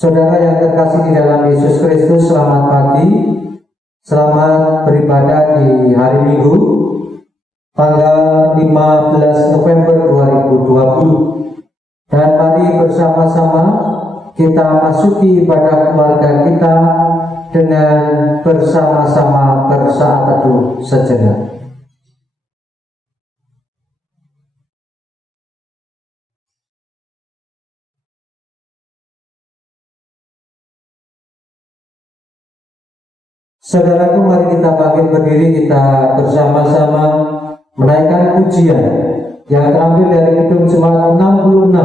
Saudara yang terkasih di dalam Yesus Kristus, selamat pagi. Selamat beribadah di hari Minggu, tanggal 15 November 2020. Dan mari bersama-sama kita masuki ibadah keluarga kita dengan bersama-sama bersaat teduh sejenak. Saudaraku, mari kita bangkit berdiri, kita bersama-sama menaikkan pujian yang terambil dari Kidung Jemaat 66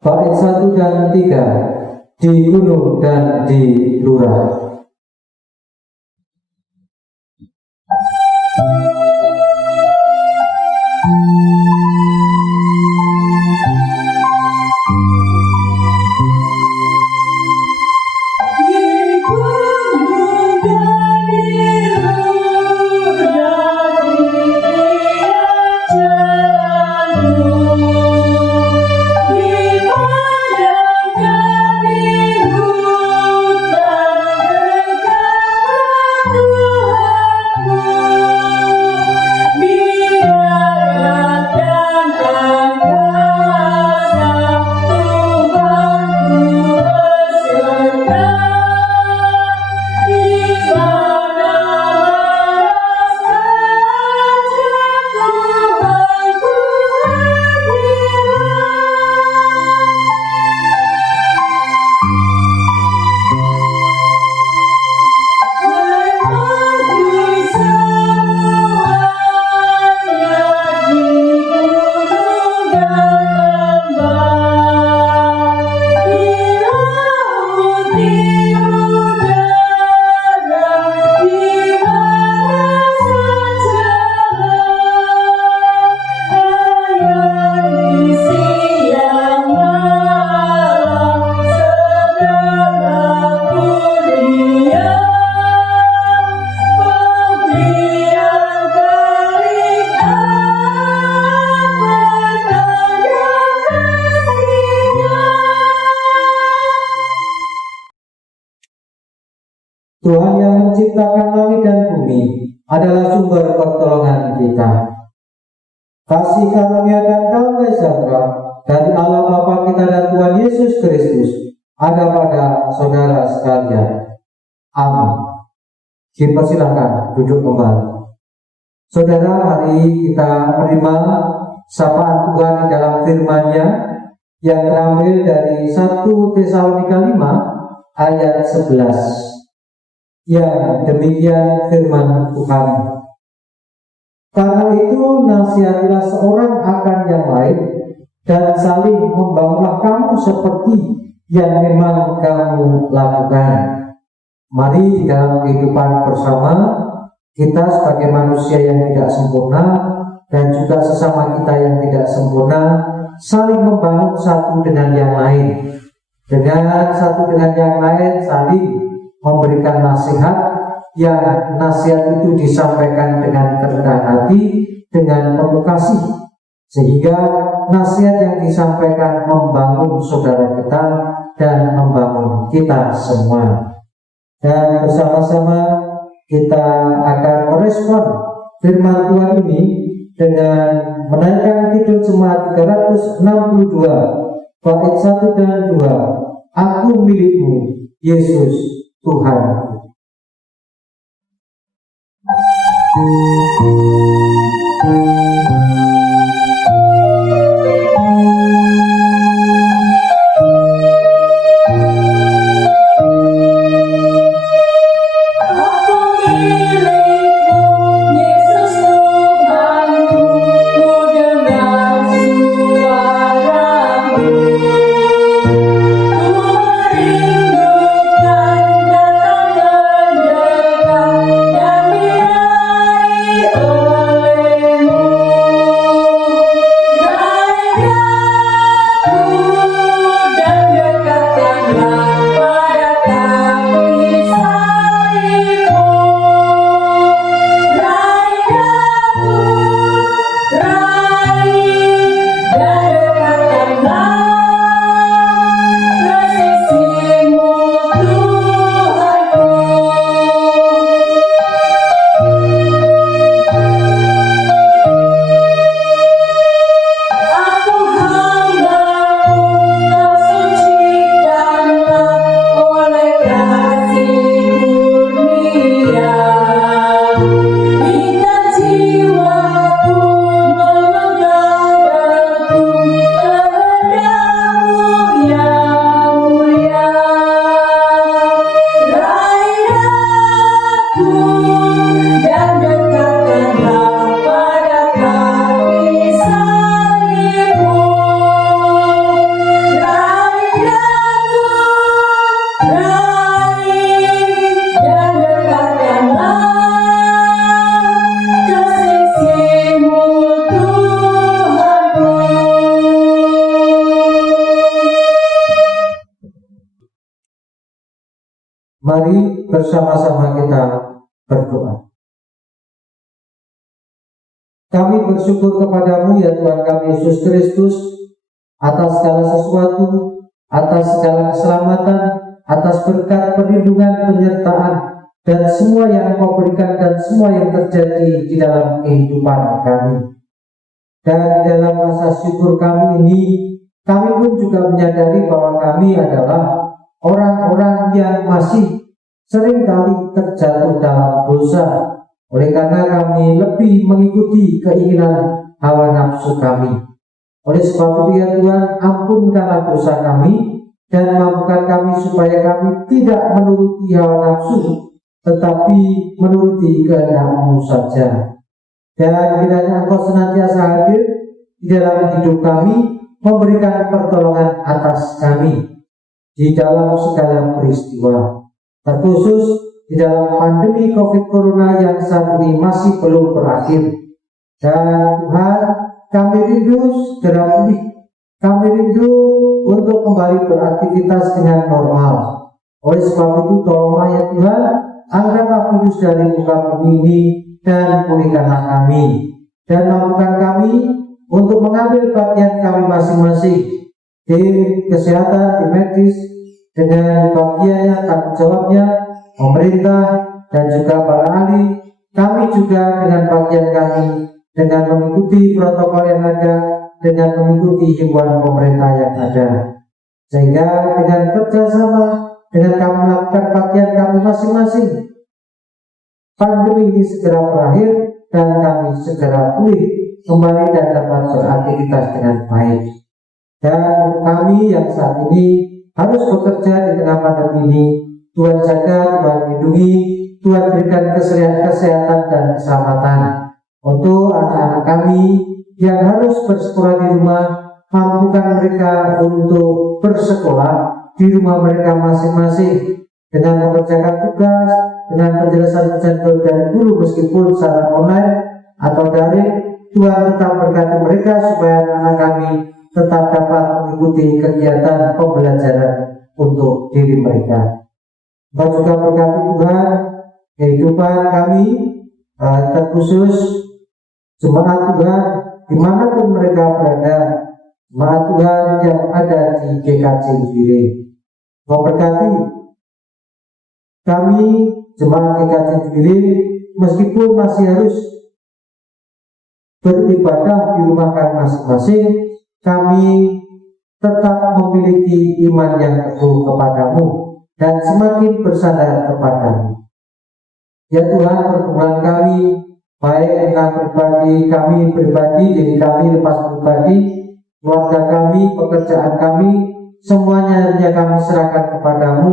bait 1 dan 3 di gunung dan di lurah. Tuhan yang menciptakan langit dan bumi adalah sumber pertolongan kita. Kasih karunia dan damai sejahtera dari Allah Bapa kita dan Tuhan Yesus Kristus ada pada saudara sekalian. Amin. Dipersilakan duduk kembali. Saudara, mari kita menerima sapaan Tuhan di dalam firman-Nya yang terambil dari 1 Tesalonika 5 ayat 11. Ya, demikian firman Tuhan. Karena itu nasihatilah seorang akan yang lain dan saling membangunlah kamu seperti yang memang kamu lakukan. Mari di dalam kehidupan bersama kita sebagai manusia yang tidak sempurna dan juga sesama kita yang tidak sempurna saling membangun satu dengan yang lain. Dengan satu dengan yang lain saling memberikan nasihat, yang nasihat itu disampaikan dengan kerendahan hati, dengan penuh kasih, sehingga nasihat yang disampaikan membangun saudara kita dan membangun kita semua. Dan bersama-sama kita akan merespon firman Tuhan ini dengan menaikkan Kidung Jemaat 362 bait 1 dan 2. Aku milikmu, Yesus Tuhan. Oh bersama-sama kita berdoa. Kami bersyukur kepadamu ya Tuhan kami Yesus Kristus atas segala sesuatu, atas segala keselamatan, atas berkat perlindungan, penyertaan, dan semua yang Engkau berikan dan semua yang terjadi di dalam kehidupan kami. Dan di dalam rasa syukur kami ini, kami pun juga menyadari bahwa kami adalah orang-orang yang masih seringkali terjatuh dalam dosa. Oleh karena kami lebih mengikuti keinginan hawa nafsu kami. Oleh sebab itu ya Tuhan, ampunkanlah dosa kami dan mampukan kami supaya kami tidak menuruti hawa nafsu, tetapi menuruti kehendak-Mu saja. Dan kiranya Engkau senantiasa hadir di dalam hidup kami, memberikan pertolongan atas kami di dalam segala peristiwa, terkhusus di dalam pandemi COVID Corona yang saat ini masih belum berakhir. Dan Tuhan, kami rindu segera pulih. Kami rindu untuk kembali beraktivitas dengan normal. Oleh sebab itu, tolonglah ya Tuhan, angkatlah virus dari muka bumi ini dan pulihkanlah kami. Dan mampukan kami untuk mengambil bagian kami masing-masing di kesehatan, di medis, dengan bagiannya, tanggung jawabnya, pemerintah dan juga para ahli. Kami juga dengan bagian kami, dengan mengikuti protokol yang ada, dengan mengikuti himbauan pemerintah yang ada, sehingga dengan kerjasama, dengan kami melakukan bagian kami masing-masing, pandemi ini segera berakhir dan kami segera pulih kembali dan dapat beraktivitas dengan baik. Dan kami yang saat ini harus bekerja di tengah pandemi ini, Tuhan jaga, Tuhan lindungi, Tuhan berikan kesehatan dan keselamatan untuk anak-anak kami yang harus bersekolah di rumah. Mampukan mereka untuk bersekolah di rumah mereka masing-masing dengan mengerjakan tugas, dengan penjelasan dari guru meskipun secara online atau daring. Tuhan tetap berkati mereka supaya anak-anak kami tetap dapat mengikuti kegiatan pembelajaran untuk diri mereka. Dan juga berkati Tuhan kehidupan kami, terkhusus jemaat Tuhan dimanapun mereka berada, jemaat Tuhan yang ada di GKJ Juwire. Memberkati kami jemaat GKJ Juwire meskipun masih harus beribadah di rumah kami masing-masing, kami tetap memiliki iman yang teguh kepadamu dan semakin bersandar kepadamu. Ya Tuhan, pertemuan kami, baik tentang kami pribadi, diri kami lepas pribadi, keluarga kami, pekerjaan kami, semuanya hanya kami serahkan kepadamu.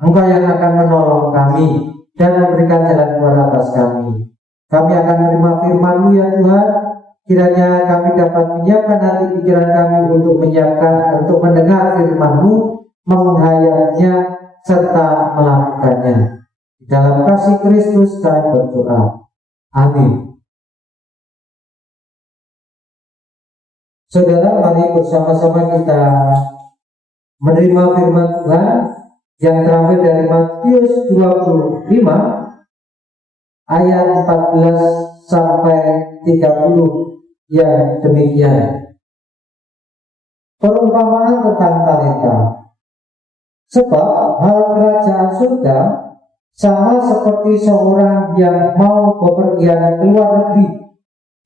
Engkau yang akan menolong kami dan memberikan jalan keluar atas kami. Kami akan menerima firman-Mu ya Tuhan. Kiranya kami dapat menyiapkan hati pikiran kami untuk mendengar firman-Mu, menghayatnya serta melakukannya. Di dalam kasih Kristus kami berdoa. Amin. Saudara, mari bersama-sama kita menerima firman Tuhan yang terambil dari Matius 25 ayat 14 sampai 30 yang demikian. Perumpamaan tentang talenta. Sebab hal kerajaan surga sama seperti seorang yang mau bepergian ke luar negeri,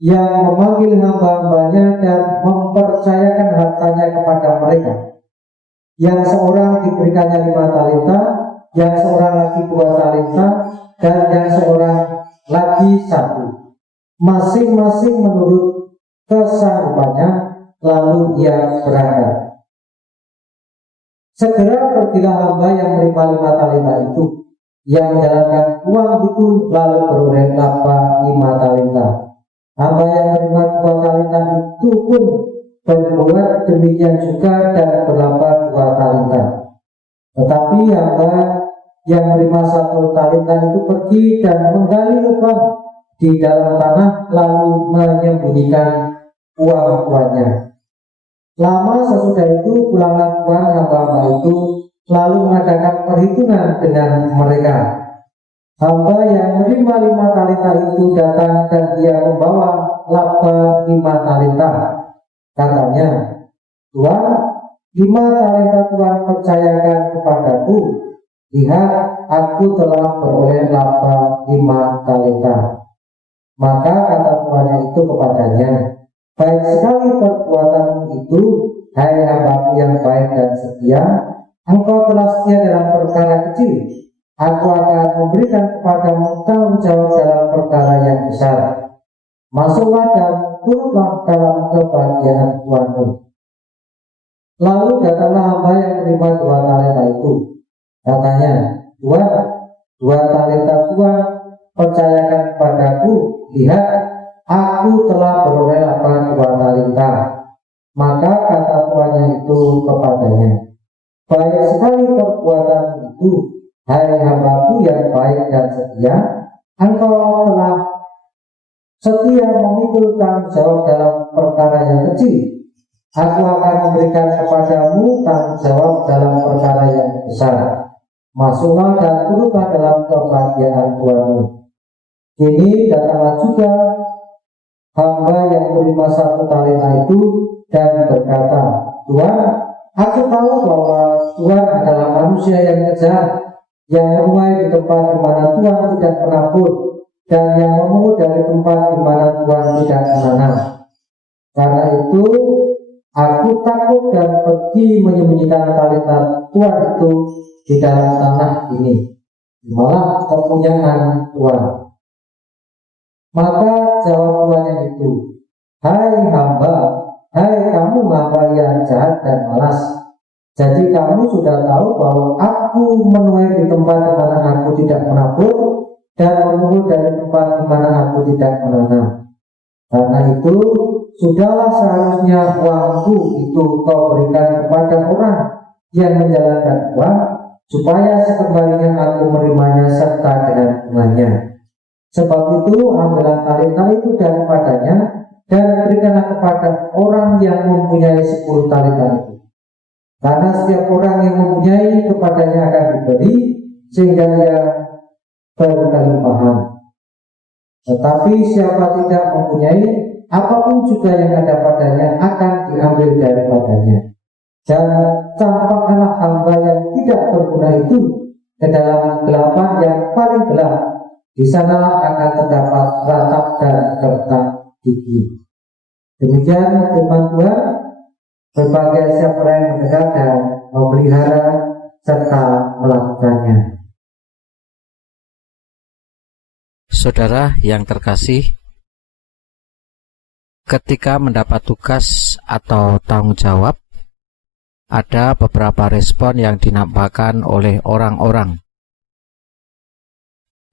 yang memanggil hamba-hambanya dan mempercayakan hartanya kepada mereka. Yang seorang diberikannya 5 talenta, yang seorang lagi 2 talenta, dan yang seorang lagi 1, masing-masing menurut kesanggupannya. Lalu ia berangkat. Segera pergilah hamba yang menerima 5 talenta itu, yang menjalankan uang itu lalu beroleh laba 5 talenta. Hamba yang menerima 2 talenta itu pun berbuat demikian juga dan berlaba 2 talenta. Tetapi hamba yang menerima 1 talenta itu pergi dan menggali lubang di dalam tanah lalu menyembunyikan uang tuannya. Lama sesudah itu pulanglah tuan hamba-hamba itu lalu mengadakan perhitungan dengan mereka. Hamba yang menerima 5 talenta itu datang dan dia membawa laba 5 talenta. Katanya, Tuhan, 5 talenta Tuhan percayakan kepadaku. Lihat, aku telah beroleh laba 5 talenta. Maka kata tuannya itu kepadanya, baik sekali perbuatanmu itu, hai hambaku yang baik dan setia. Engkau telah setia dalam perkara kecil. Aku akan memberikan kepadamu tanggung jawab dalam perkara yang besar. Masuklah dan turutlah dalam kebahagiaan Tuhanmu. Lalu datanglah hamba yang menerima 2 talenta itu. Katanya, Tuhan, 2 talenta Tuhan percayakan kepadaku. Lihat, aku telah beroleh laba 2 talenta. Maka kata tuannya itu kepadanya, baik sekali perbuatan itu, hai hambaku yang baik dan setia. Engkau telah setia memikul tanggung jawab dalam perkara yang kecil. Aku akan memberikan kepadamu tanggung jawab dalam perkara yang besar. Masuklah dan turutlah dalam kebahagiaan Tuhanmu. Kini datanglah juga hamba yang menerima 1 talenta itu dan berkata, Tuhan, aku tahu bahwa Tuhan adalah manusia yang kejam, yang menuai di tempat di mana Tuhan tidak pernah pun, dan yang memungut dari tempat di mana Tuhan tidak menanam. Karena itu, aku takut dan pergi menyembunyikan talenta Tuhan itu di dalam tanah ini, malah kepunyaan Tuhan. Maka jawab tuannya itu, hai hamba, hai kamu hamba yang jahat dan malas. Jadi kamu sudah tahu bahwa aku menuai di tempat di mana aku tidak menabur dan memungut dari tempat di mana aku tidak menanam. Karena itu, sudahlah seharusnya uangku itu kau berikan kepada orang yang menjalankan uang, supaya sekembalinya aku menerimanya serta dengan bunganya. Sebab itu, ambillah talenta itu daripadanya dan berikanlah kepada orang yang mempunyai 10 talenta itu. Karena setiap orang yang mempunyai kepadanya akan diberi, sehingga ia berkelimpahan. Tetapi siapa tidak mempunyai, apapun juga yang ada padanya akan diambil daripadanya. Dan campakkanlah hamba yang tidak berguna itu ke dalam kegelapan yang paling gelap. Di sanalah akan terdapat ratap dan retak gigi. Demikian firman Tuhan. Berbagai siapa yang mendengar dan memelihara serta melakukannya. Saudara yang terkasih, ketika mendapat tugas atau tanggung jawab, ada beberapa respon yang dinampakkan oleh orang-orang.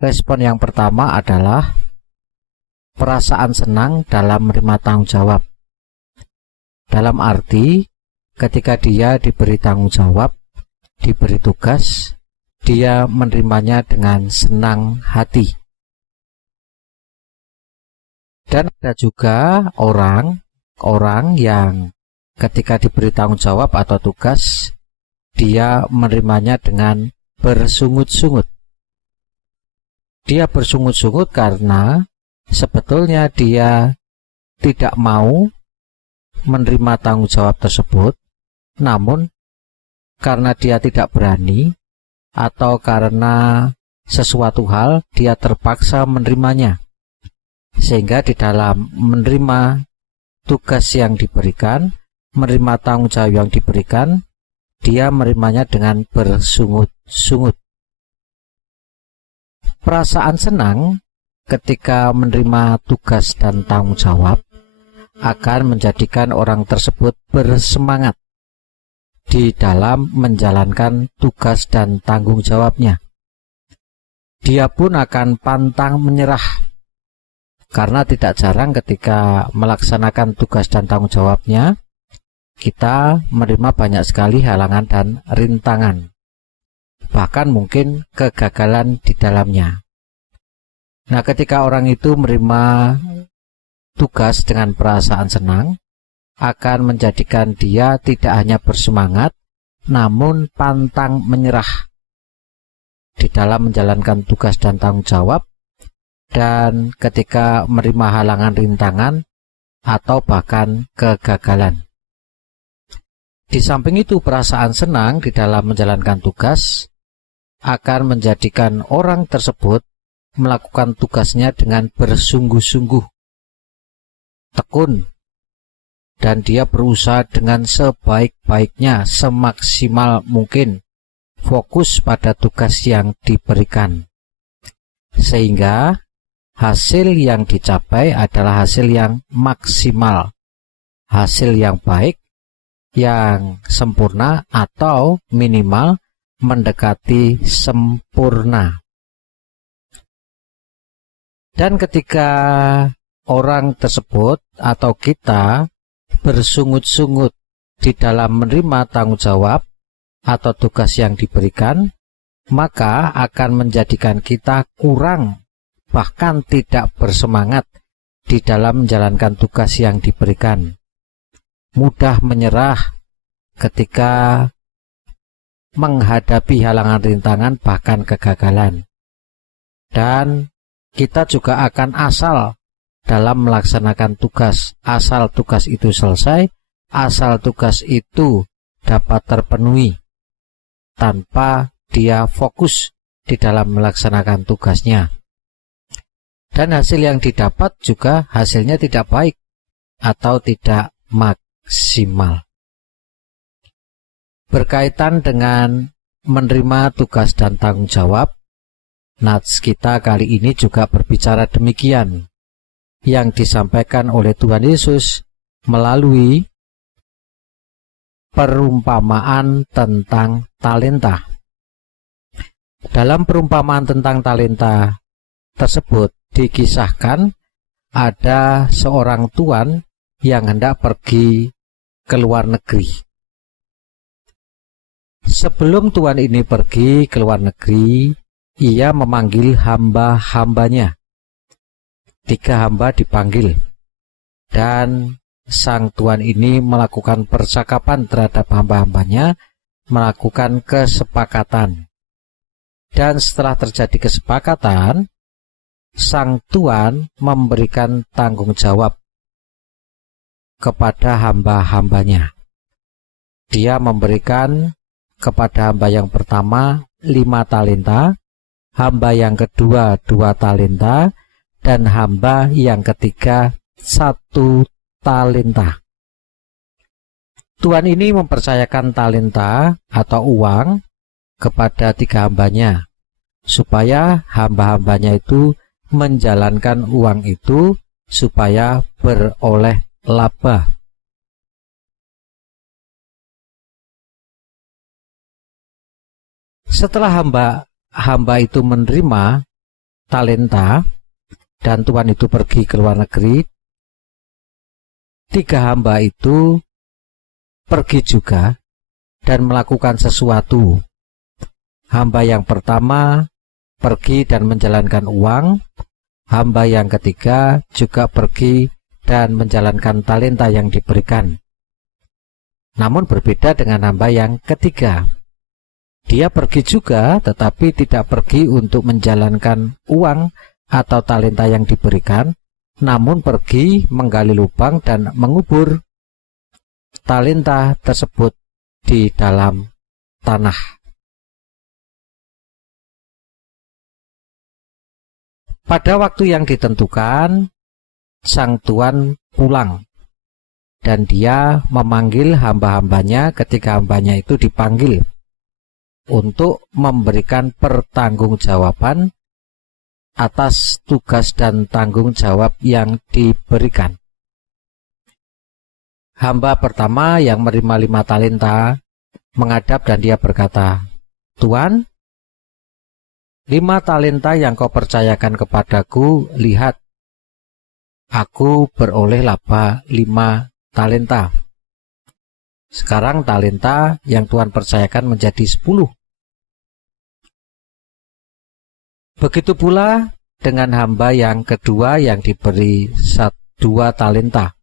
Respon yang pertama adalah perasaan senang dalam menerima tanggung jawab. Dalam arti, ketika dia diberi tanggung jawab, diberi tugas, dia menerimanya dengan senang hati. Dan ada juga orang yang ketika diberi tanggung jawab atau tugas, dia menerimanya dengan bersungut-sungut. Dia bersungut-sungut karena sebetulnya dia tidak mau menerima tanggung jawab tersebut, namun karena dia tidak berani atau karena sesuatu hal dia terpaksa menerimanya. Sehingga di dalam menerima tugas yang diberikan, menerima tanggung jawab yang diberikan, dia menerimanya dengan bersungut-sungut. Perasaan senang ketika menerima tugas dan tanggung jawab akan menjadikan orang tersebut bersemangat di dalam menjalankan tugas dan tanggung jawabnya. Dia pun akan pantang menyerah, karena tidak jarang ketika melaksanakan tugas dan tanggung jawabnya, kita menerima banyak sekali halangan dan rintangan, bahkan mungkin kegagalan di dalamnya. Nah, ketika orang itu menerima tugas dengan perasaan senang, akan menjadikan dia tidak hanya bersemangat, namun pantang menyerah. di dalam menjalankan tugas dan tanggung jawab, dan ketika menerima halangan rintangan atau bahkan kegagalan. Di samping itu, perasaan senang di dalam menjalankan tugas akan menjadikan orang tersebut melakukan tugasnya dengan bersungguh-sungguh, tekun, dan dia berusaha dengan sebaik-baiknya, semaksimal mungkin, fokus pada tugas yang diberikan. Sehingga hasil yang dicapai adalah hasil yang maksimal, hasil yang baik, yang sempurna, atau minimal mendekati sempurna. Dan ketika orang tersebut atau kita bersungut-sungut di dalam menerima tanggung jawab atau tugas yang diberikan, maka akan menjadikan kita kurang, bahkan tidak bersemangat di dalam menjalankan tugas yang diberikan. Mudah menyerah ketika menghadapi halangan rintangan, bahkan kegagalan. Dan kita juga akan asal dalam melaksanakan tugas, asal tugas itu selesai, asal tugas itu dapat terpenuhi, tanpa dia fokus di dalam melaksanakan tugasnya. Dan hasil yang didapat juga hasilnya tidak baik atau tidak maksimal. Berkaitan dengan menerima tugas dan tanggung jawab, nats kita kali ini juga berbicara demikian, yang disampaikan oleh Tuhan Yesus melalui perumpamaan tentang talenta. Dalam perumpamaan tentang talenta tersebut dikisahkan ada seorang tuan yang hendak pergi ke luar negeri. Sebelum tuan ini pergi ke luar negeri, ia memanggil hamba-hambanya. 3 hamba dipanggil, dan sang tuan ini melakukan percakapan terhadap hamba-hambanya, melakukan kesepakatan. Dan setelah terjadi kesepakatan, sang tuan memberikan tanggung jawab kepada hamba-hambanya. Dia memberikan kepada hamba yang pertama 5 talenta, hamba yang kedua 2 talenta, dan hamba yang ketiga 1 talenta. Tuan ini mempercayakan talenta atau uang kepada 3 hambanya, supaya hamba-hambanya itu menjalankan uang itu supaya beroleh laba. Setelah hamba itu menerima talenta dan tuan itu pergi ke luar negeri, 3 hamba itu pergi juga dan melakukan sesuatu. Hamba yang pertama pergi dan menjalankan uang, hamba yang ketiga juga pergi dan menjalankan talenta yang diberikan. Namun berbeda dengan hamba yang ketiga. Dia pergi juga, tetapi tidak pergi untuk menjalankan uang atau talenta yang diberikan, namun pergi menggali lubang dan mengubur talenta tersebut di dalam tanah. Pada waktu yang ditentukan, sang tuan pulang, dan dia memanggil hamba-hambanya ketika hambanya itu dipanggil untuk memberikan pertanggungjawaban atas tugas dan tanggung jawab yang diberikan. Hamba pertama yang menerima 5 talenta menghadap dan dia berkata, "Tuan, 5 talenta yang kau percayakan kepadaku, lihat, aku beroleh laba 5 talenta. Sekarang talenta yang Tuhan percayakan menjadi 10. Begitu pula dengan hamba yang kedua yang diberi 2 talenta.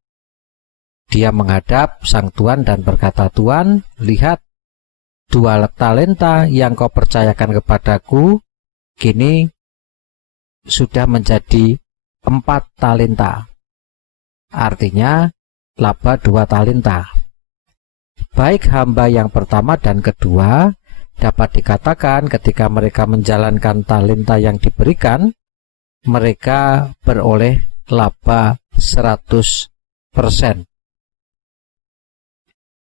Dia menghadap sang tuan dan berkata, "Tuan, lihat, 2 talenta yang kau percayakan kepadaku, kini sudah menjadi 4 talenta. Artinya laba 2 talenta. Baik hamba yang pertama dan kedua dapat dikatakan ketika mereka menjalankan talenta yang diberikan, mereka beroleh laba 100%.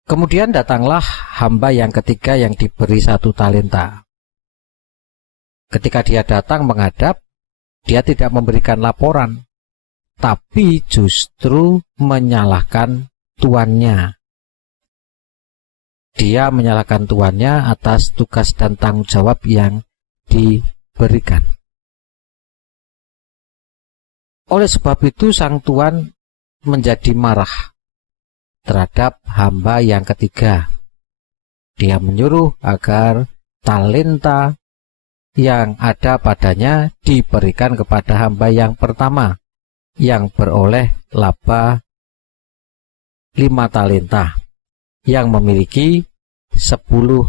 Kemudian datanglah hamba yang ketiga yang diberi 1 talenta. Ketika dia datang menghadap, dia tidak memberikan laporan, tapi justru menyalahkan tuannya. Dia menyalahkan tuannya atas tugas dan tanggung jawab yang diberikan. Oleh sebab itu sang tuan menjadi marah terhadap hamba yang ketiga. Dia menyuruh agar talenta yang ada padanya diberikan kepada hamba yang pertama yang beroleh laba 5 talenta, yang memiliki 10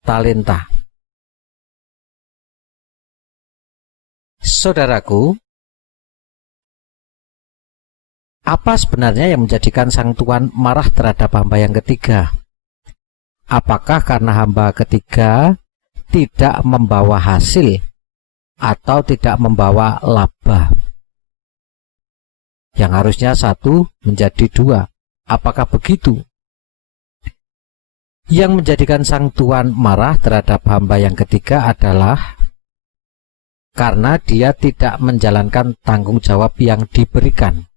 talenta. Saudaraku, apa sebenarnya yang menjadikan sang tuan marah terhadap hamba yang ketiga? Apakah karena hamba ketiga tidak membawa hasil atau tidak membawa laba? Yang harusnya 1 menjadi 2. Apakah begitu? Yang menjadikan sang tuan marah terhadap hamba yang ketiga adalah karena dia tidak menjalankan tanggung jawab yang diberikan.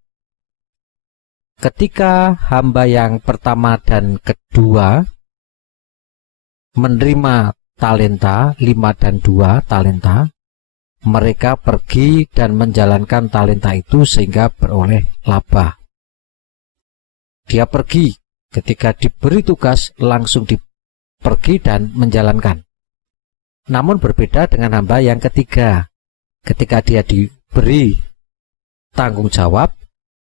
Ketika hamba yang pertama dan kedua menerima talenta 5 dan 2 talenta, mereka pergi dan menjalankan talenta itu sehingga beroleh laba. Dia pergi, ketika diberi tugas langsung pergi dan menjalankan. Namun berbeda dengan hamba yang ketiga. Ketika dia diberi tanggung jawab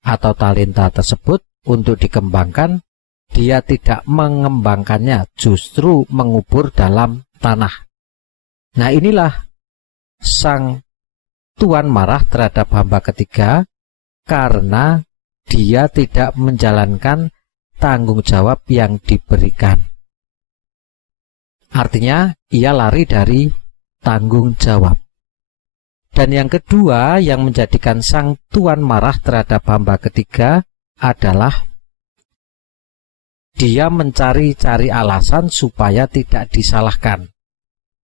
atau talenta tersebut untuk dikembangkan, dia tidak mengembangkannya, justru mengubur dalam tanah. Nah, inilah sang tuan marah terhadap hamba ketiga karena dia tidak menjalankan tanggung jawab yang diberikan. Artinya, ia lari dari tanggung jawab. Dan yang kedua yang menjadikan sang tuan marah terhadap hamba ketiga adalah dia mencari-cari alasan supaya tidak disalahkan.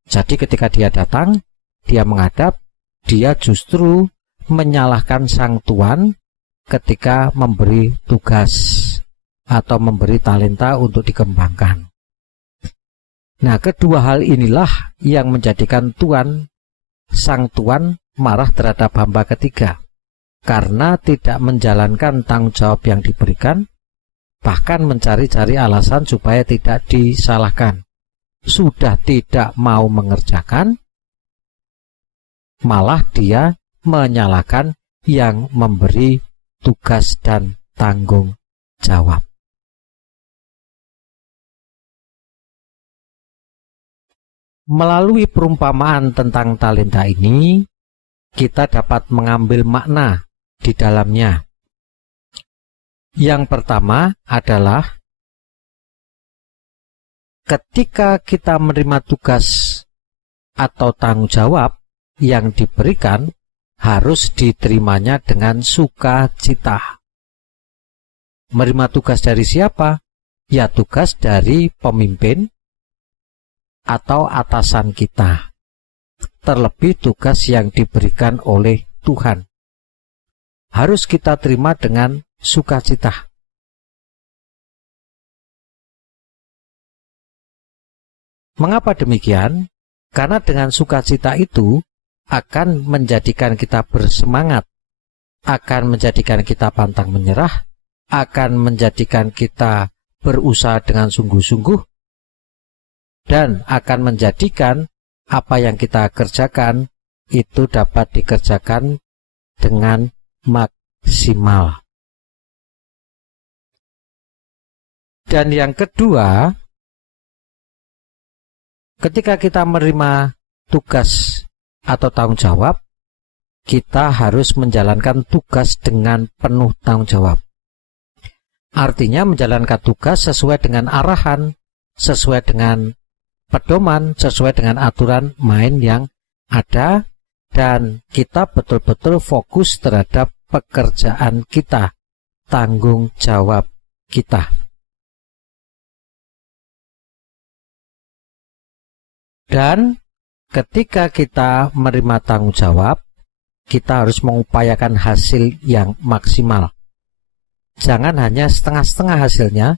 Jadi ketika dia datang, dia menghadap, dia justru menyalahkan sang tuan ketika memberi tugas atau memberi talenta untuk dikembangkan. Nah, kedua hal inilah yang menjadikan sang tuan marah terhadap hamba ketiga, karena tidak menjalankan tanggung jawab yang diberikan, bahkan mencari-cari alasan supaya tidak disalahkan. Sudah tidak mau mengerjakan, malah dia menyalahkan yang memberi tugas dan tanggung jawab. Melalui perumpamaan tentang talenta ini, kita dapat mengambil makna di dalamnya. Yang pertama adalah ketika kita menerima tugas atau tanggung jawab yang diberikan, harus diterimanya dengan sukacita. Menerima tugas dari siapa? Ya, tugas dari pemimpin atau atasan kita, terlebih tugas yang diberikan oleh Tuhan. Harus kita terima dengan sukacita. Mengapa demikian? Karena dengan sukacita itu akan menjadikan kita bersemangat, akan menjadikan kita pantang menyerah, akan menjadikan kita berusaha dengan sungguh-sungguh, dan akan menjadikan apa yang kita kerjakan itu dapat dikerjakan dengan maksimal. Dan yang kedua, ketika kita menerima tugas atau tanggung jawab, kita harus menjalankan tugas dengan penuh tanggung jawab. Artinya menjalankan tugas sesuai dengan arahan, sesuai dengan pedoman, sesuai dengan aturan main yang ada, dan kita betul-betul fokus terhadap pekerjaan kita, tanggung jawab kita. Dan ketika kita menerima tanggung jawab, kita harus mengupayakan hasil yang maksimal. Jangan hanya setengah-setengah hasilnya,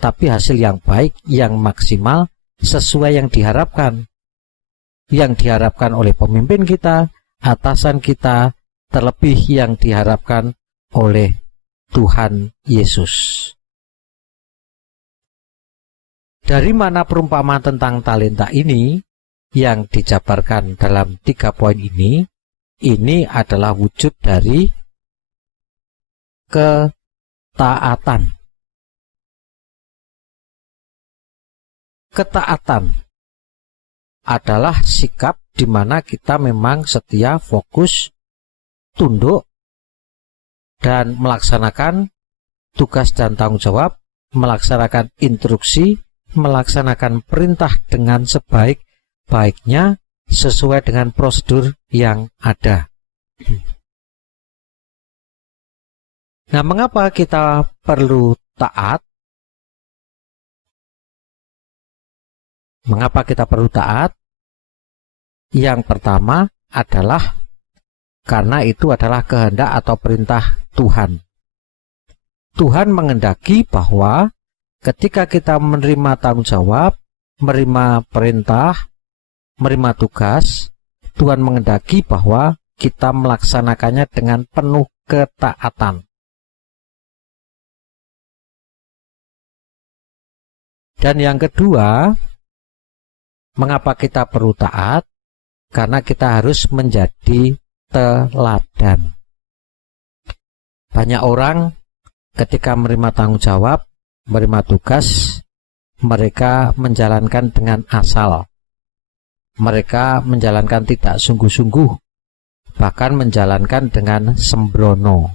tapi hasil yang baik, yang maksimal, sesuai yang diharapkan. Yang diharapkan oleh pemimpin kita, atasan kita, terlebih yang diharapkan oleh Tuhan Yesus. Dari mana perumpamaan tentang talenta ini yang dijabarkan dalam 3 poin ini? Ini adalah wujud dari ketaatan. Ketaatan adalah sikap di mana kita memang setia, fokus, tunduk, dan melaksanakan tugas dan tanggung jawab, melaksanakan instruksi, melaksanakan perintah dengan sebaik-baiknya sesuai dengan prosedur yang ada. Nah, mengapa kita perlu taat? Mengapa kita perlu taat? Yang pertama adalah karena itu adalah kehendak atau perintah Tuhan. Tuhan mengendaki bahwa ketika kita menerima tanggung jawab, menerima perintah, menerima tugas, Tuhan mengendaki bahwa kita melaksanakannya dengan penuh ketaatan. Dan yang kedua, mengapa kita perlu taat? Karena kita harus menjadi teladan. Banyak orang ketika menerima tanggung jawab, menerima tugas, mereka menjalankan dengan asal. Mereka menjalankan tidak sungguh-sungguh, bahkan menjalankan dengan sembrono.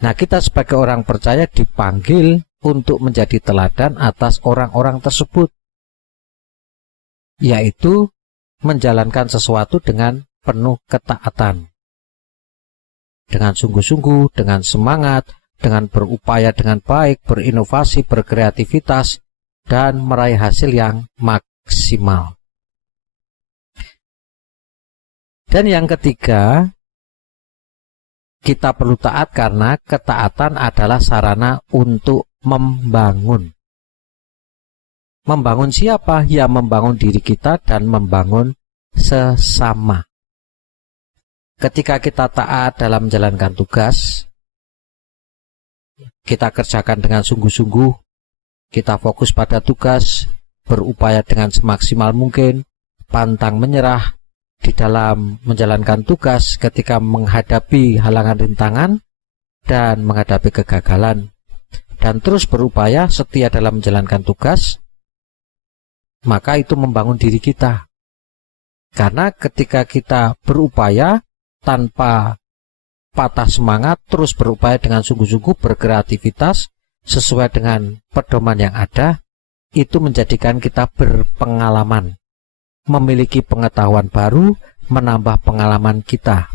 Nah, kita sebagai orang percaya dipanggil untuk menjadi teladan atas orang-orang tersebut, yaitu menjalankan sesuatu dengan penuh ketaatan, dengan sungguh-sungguh, dengan semangat, dengan berupaya dengan baik, berinovasi, berkreativitas, dan meraih hasil yang maksimal. Dan yang ketiga, kita perlu taat karena ketaatan adalah sarana untuk membangun. Membangun siapa? Ya, membangun diri kita dan membangun sesama. Ketika kita taat dalam menjalankan tugas, kita kerjakan dengan sungguh-sungguh, kita fokus pada tugas, berupaya dengan semaksimal mungkin, pantang menyerah di dalam menjalankan tugas ketika menghadapi halangan rintangan dan menghadapi kegagalan, dan terus berupaya setia dalam menjalankan tugas, maka itu membangun diri kita. Karena ketika kita berupaya tanpa patah semangat, terus berupaya dengan sungguh-sungguh, berkreativitas sesuai dengan pedoman yang ada, itu menjadikan kita berpengalaman, memiliki pengetahuan baru, menambah pengalaman kita,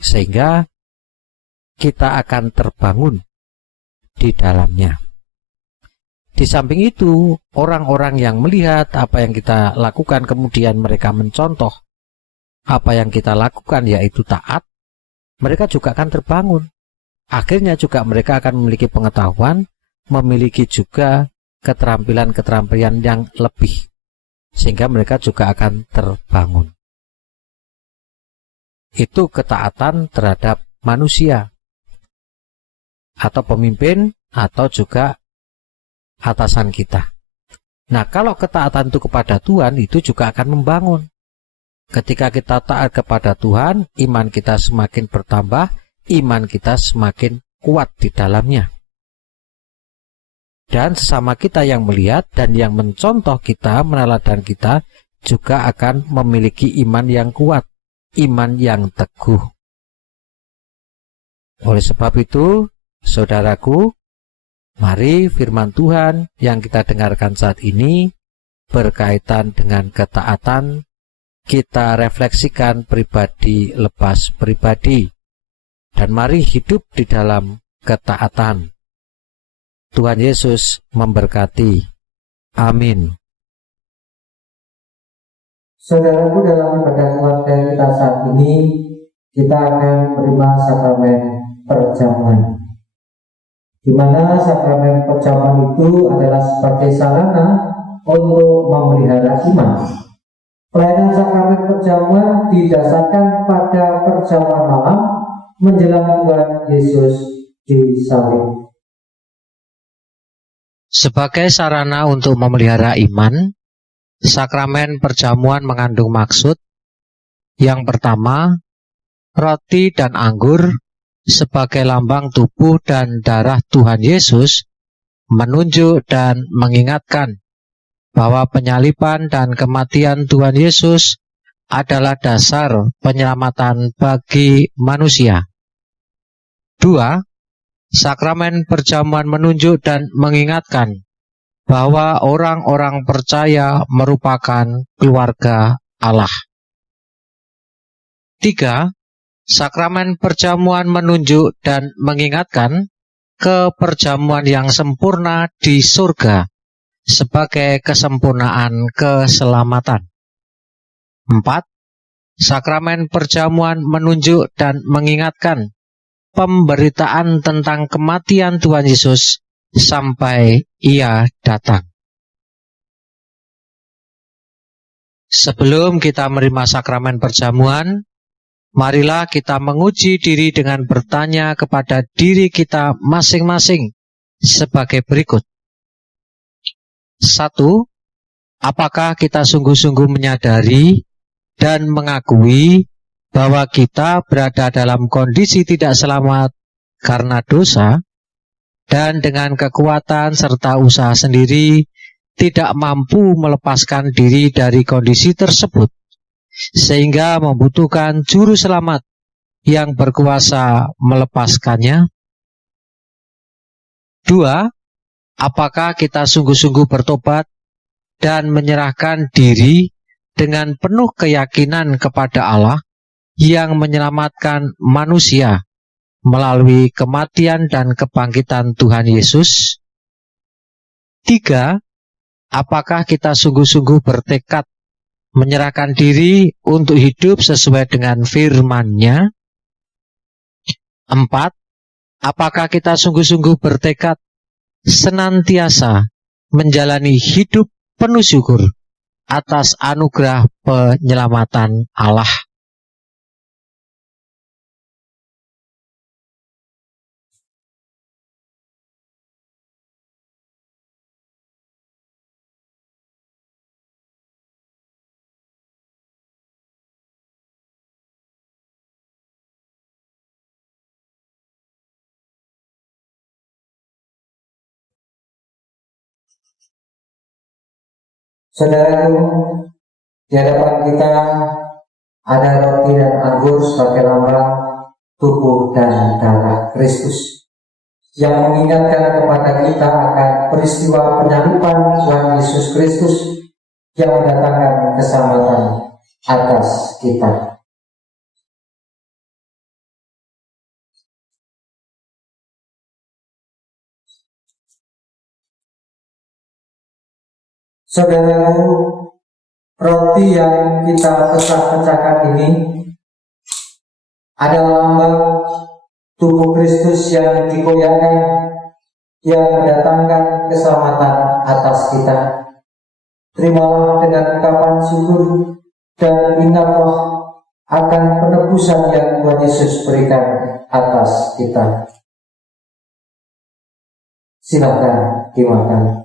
sehingga kita akan terbangun di dalamnya. Di samping itu, orang-orang yang melihat apa yang kita lakukan, kemudian mereka mencontoh apa yang kita lakukan, yaitu taat, mereka juga akan terbangun. Akhirnya juga mereka akan memiliki pengetahuan, memiliki juga keterampilan-keterampilan yang lebih, sehingga mereka juga akan terbangun. Itu ketaatan terhadap manusia, atau pemimpin, atau juga atasan kita. Nah, kalau ketaatan itu kepada Tuhan, itu juga akan membangun. Ketika kita taat kepada Tuhan, iman kita semakin bertambah, iman kita semakin kuat di dalamnya. Dan sesama kita yang melihat dan yang mencontoh kita, meneladan kita, juga akan memiliki iman yang kuat, iman yang teguh. Oleh sebab itu, saudaraku, mari firman Tuhan yang kita dengarkan saat ini berkaitan dengan ketaatan, kita refleksikan pribadi lepas pribadi, dan mari hidup di dalam ketaatan. Tuhan Yesus memberkati. Amin. Saudaraku, dalam ibadah keluarga kita saat ini, kita akan menerima sakramen perjamuan, di mana sakramen perjamuan itu adalah sebagai sarana untuk memelihara iman. Pelayanan sakramen perjamuan didasarkan pada perjamuan malam menjelang Tuhan Yesus disalib. Sebagai sarana untuk memelihara iman, sakramen perjamuan mengandung maksud. Yang pertama, roti dan anggur sebagai lambang tubuh dan darah Tuhan Yesus menunjuk dan mengingatkan bahwa penyaliban dan kematian Tuhan Yesus adalah dasar penyelamatan bagi manusia. 2. Sakramen perjamuan menunjuk dan mengingatkan bahwa orang-orang percaya merupakan keluarga Allah. 3. Sakramen perjamuan menunjuk dan mengingatkan keperjamuan yang sempurna di surga sebagai kesempurnaan keselamatan. 4. Sakramen perjamuan menunjuk dan mengingatkan pemberitaan tentang kematian Tuhan Yesus sampai Ia datang. Sebelum kita menerima sakramen perjamuan, marilah kita menguji diri dengan bertanya kepada diri kita masing-masing sebagai berikut. 1. Apakah kita sungguh-sungguh menyadari dan mengakui bahwa kita berada dalam kondisi tidak selamat karena dosa, dan dengan kekuatan serta usaha sendiri tidak mampu melepaskan diri dari kondisi tersebut, sehingga membutuhkan juru selamat yang berkuasa melepaskannya? 2. Apakah kita sungguh-sungguh bertobat dan menyerahkan diri dengan penuh keyakinan kepada Allah yang menyelamatkan manusia melalui kematian dan kebangkitan Tuhan Yesus? 3. Apakah kita sungguh-sungguh bertekad menyerahkan diri untuk hidup sesuai dengan firman-Nya? 4. Apakah kita sungguh-sungguh bertekad senantiasa menjalani hidup penuh syukur atas anugerah penyelamatan Allah? Saudaraku, di hadapan kita ada roti dan anggur sebagai lambang tubuh dan darah Kristus yang mengingatkan kepada kita akan peristiwa penyaliban Tuhan Yesus Kristus yang mendatangkan keselamatan atas kita. Saudaraku, roti yang kita pecah-pecahkan ini adalah lambang tubuh Kristus yang dikoyakkan, yang mendatangkan keselamatan atas kita. Terimalah dengan ungkapan syukur dan ingatlah akan penebusan yang Tuhan Yesus berikan atas kita. Silakan dimakan.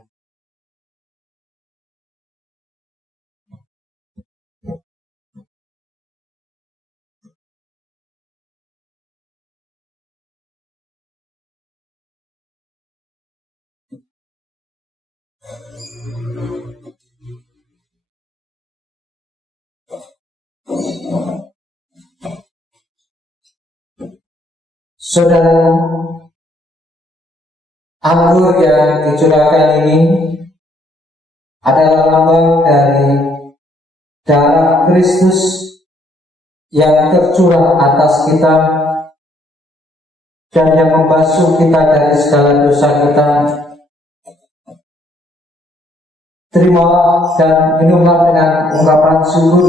Saudara, anggur yang dicurahkan ini adalah lambang dari darah Kristus yang tercurah atas kita dan yang membasuh kita dari segala dosa kita. Terimalah dan minumlah dengan ungkapan syukur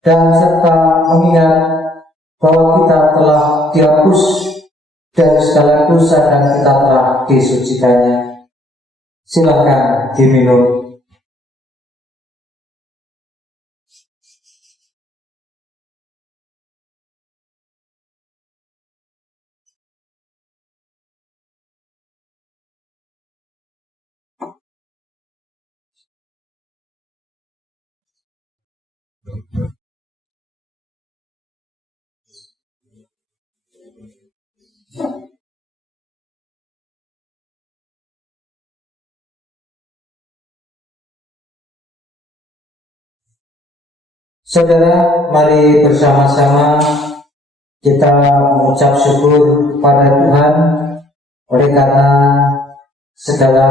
dan serta mengingat bahwa kita telah dihapus dari segala dosa dan kita telah disucikannya. Silakan diminum. Saudara, mari bersama-sama kita mengucap syukur kepada Tuhan oleh karena segala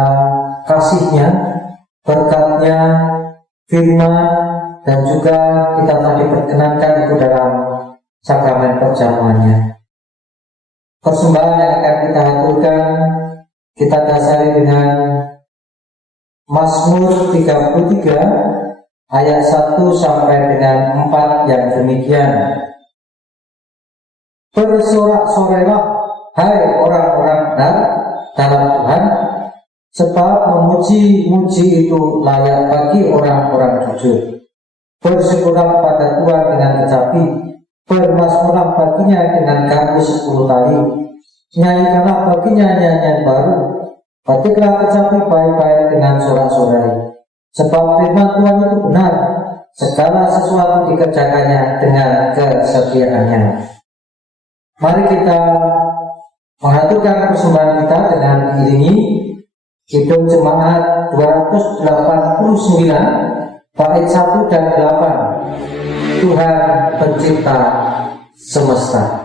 kasih-Nya, berkat-Nya, firman, dan juga kita telah diperkenankan itu dalam sakramen perjamuannya. Persembahan yang akan kita haturkan kita dasari dengan Mazmur 33 ayat 1 sampai dengan 4 yang demikian. Bersorak-sorailah hai orang-orang benar dalam Tuhan, sebab memuji-muji itu layak bagi orang-orang jujur. Bersyukurlah kepada Tuhan dengan kecapi, bermazmurlah baginya dengan gagu 10 tali, nyanyikanlah baginya nyanyian baru, batiklah kecapi baik-baik dengan sorak-sorai. Sebab firman Tuhan itu benar, segala sesuatu dikerjakannya dengan kesetiaannya. Mari kita mengaturkan persembahan kita dengan diiringi Kidung Jemaat 289 bait 1 dan 8. Tuhan pencipta semesta.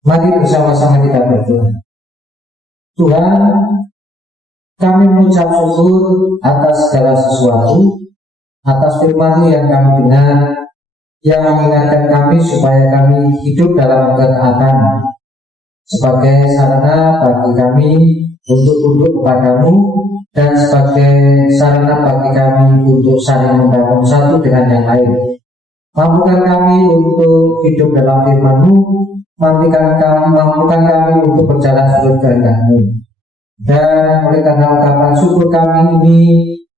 Mari bersama-sama kita berdoa. Tuhan, kami mengucap syukur atas segala sesuatu, atas firman yang kami dengar, yang mengingatkan kami supaya kami hidup dalam ketaatan sebagai sarana bagi kami untuk tunduk kepadamu dan sebagai sarana bagi kami untuk saling membangun satu dengan yang lain. Mampukan kami untuk hidup dalam firman-Mu, mampukan kami untuk berjalan sesuai kehendak-Mu. Dan oleh karena ungkapan syukur kami ini,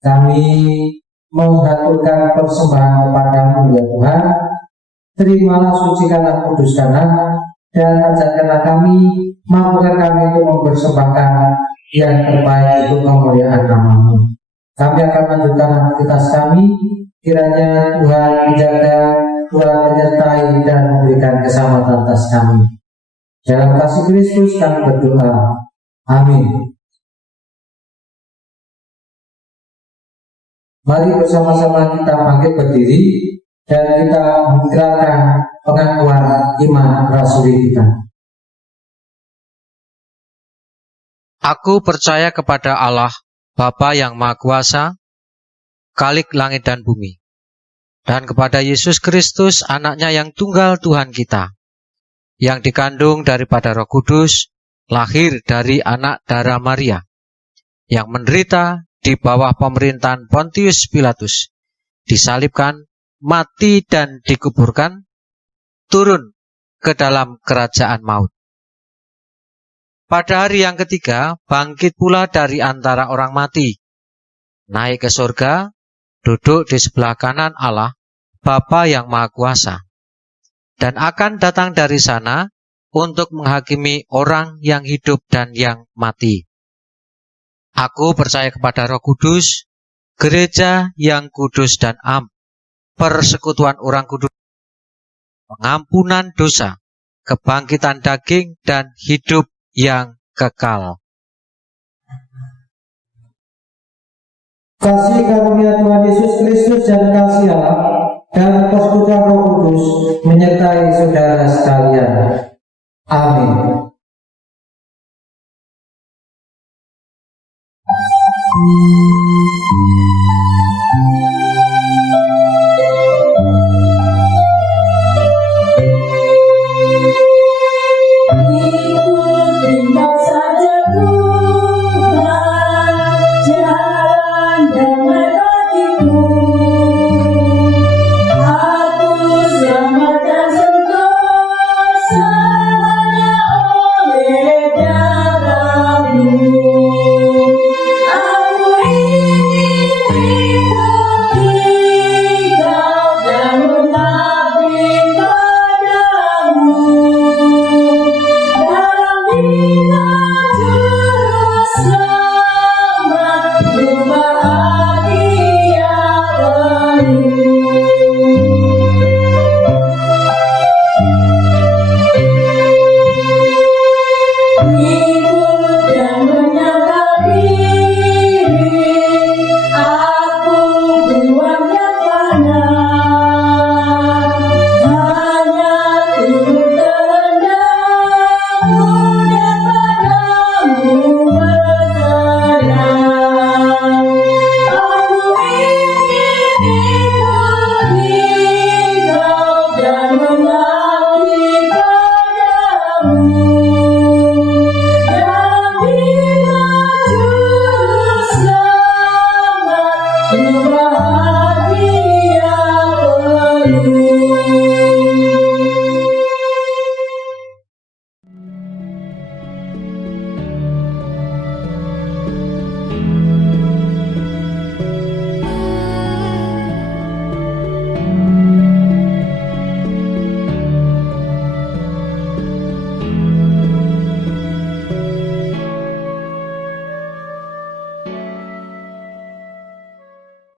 kami mengaturkan persembahan kepada-Mu ya Tuhan. Terimalah, sucikanlah, kuduskanlah, dan ajarkanlah kami, mampukan kami untuk mempersembahkan yang terbaik untuk kemuliaan nama-Mu. Kami akan lanjutkan aktivitas kami. Kiranya Tuhan menjaga, Tuhan menyertai dan memberikan keselamatan atas kami. Dalam kasih Kristus kami berdoa. Amin. Mari bersama-sama kita bangkit berdiri dan kita mengikrarkan pengakuan iman rasuli kita. Aku percaya kepada Allah, Bapa yang Maha Kuasa, Khalik langit dan bumi, dan kepada Yesus Kristus, Anaknya yang tunggal Tuhan kita, yang dikandung daripada Roh Kudus, lahir dari anak darah Maria, yang menderita di bawah pemerintahan Pontius Pilatus, disalibkan, mati dan dikuburkan, turun ke dalam kerajaan maut. Pada hari yang ketiga, bangkit pula dari antara orang mati, naik ke surga, duduk di sebelah kanan Allah, Bapa yang Maha Kuasa, dan akan datang dari sana untuk menghakimi orang yang hidup dan yang mati. Aku percaya kepada Roh Kudus, gereja yang kudus dan am, persekutuan orang kudus, pengampunan dosa, kebangkitan daging, dan hidup yang kekal. Kasih karunia Tuhan Yesus Kristus dan kasih Allah dan persekutuan Roh Kudus menyertai saudara sekalian. Amin. Tuhan